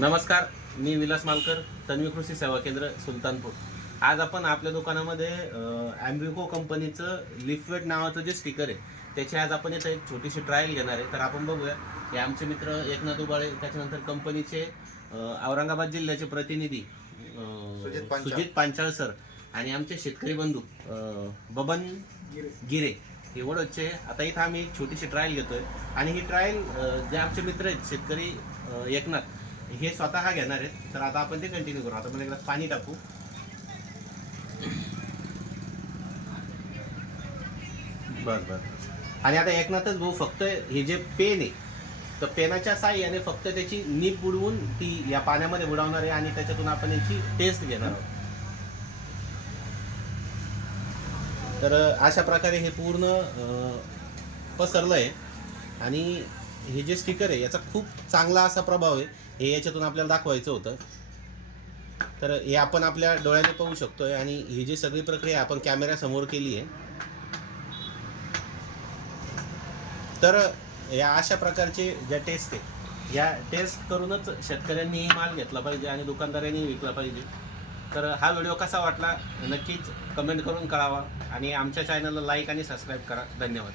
नमस्कार मी विलास मालकर तन्वी कृषी सेवा केंद्र सुलतानपूर. आज आपण आपल्या दुकानामध्ये ॲम्ब्रिको कंपनीचं लिफवेट नावाचं जे स्टिकर आहे त्याची आज आपण इथं एक छोटीशी ट्रायल घेणार आहे. तर आपण बघूया. हे आमचे मित्र एकनाथ उबाळे त्याच्यानंतर कंपनीचे औरंगाबाद जिल्ह्याचे प्रतिनिधी सुजित पांचाळ. सर आणि आमचे शेतकरी बंधू बबन गिरे. हे वडोदचे आता इथं आम्ही एक छोटीशी ट्रायल घेतोय. आणि ही ट्रायल जे आमचे मित्र आहेत शेतकरी एकनाथ हे स्वतः घेणार आहेत. तर आता आपण ते कंटिन्यू करू. आता मला एकदा पाणी टाकू. बस बस आणि आता एकनाथच भाऊ फक्त हे जे पेन आहे तर पेनाच्या साह्याने फक्त त्याची नीप बुडवून ती या पाण्यामध्ये बुडवणार आहे आणि त्याच्यातून आपण याची टेस्ट घेणार आहोत. तर अशा प्रकारे हे पूर्ण पसरलं आहे आणि हे जे स्टिकर आहे याचा खूप चांगला असा प्रभाव आहे. हे याच्यातून आपल्याला दाखवायचं होतं. तर हे आपण आपल्या डोळ्याने पाहू शकतोय आणि ही जी सगळी प्रक्रिया आपण कॅमेऱ्यासमोर केली आहे. तर या अशा प्रकारचे ज्या टेस्ट आहे या टेस्ट करूनच शेतकऱ्यांनी माल घेतला पाहिजे आणि दुकानदारांनी विकला पाहिजे. तर हा व्हिडिओ कसा वाटला नक्कीच कमेंट करून कळावा आणि आमच्या चॅनलला लाईक आणि सबस्क्राईब करा. धन्यवाद.